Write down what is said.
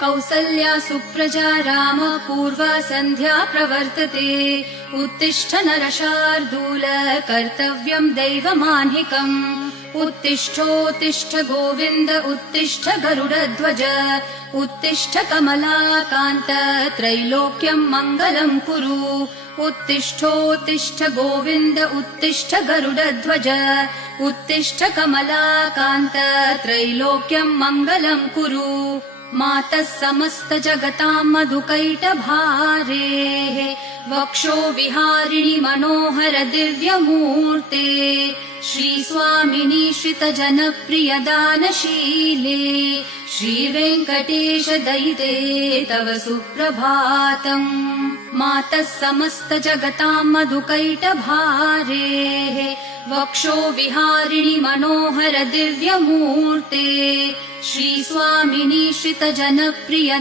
कौसल्या सुप्रजा राम पूर्वा सन्ध्या प्रवर्तते उत्तिष्ठ नरशार्दूल कर्तव्यं दैवमान्हिकम् उत्तिष्ठोत्तिष्ठ गोविन्द उत्तिष्ठ गरुडध्वज उत्तिष्ठ कमलाकान्त त्रैलोक्यं मङ्गलं कुरु उत्तिष्ठोत्तिष्ठ गोविन्द उत्तिष्ठ गरुडध्वज उत्तिष्ठ कमलाकान्त त्रैलोक्यं मङ्गलं कुरु मातः समस्त जगतां मधुकैटभारेः वक्षो विहारिणि मनोहर दिव्यमूर्ते श्रीस्वामिनि श्रितजनप्रिय दानशीले श्रीवेङ्कटेश दयिते तव सुप्रभातम् मातः समस्त जगतां मधुकैटभारेः वक्षो विहारिणि मनोहर दिव्यमूर्ते श्रीस्वामिनि श्रितजनप्रिय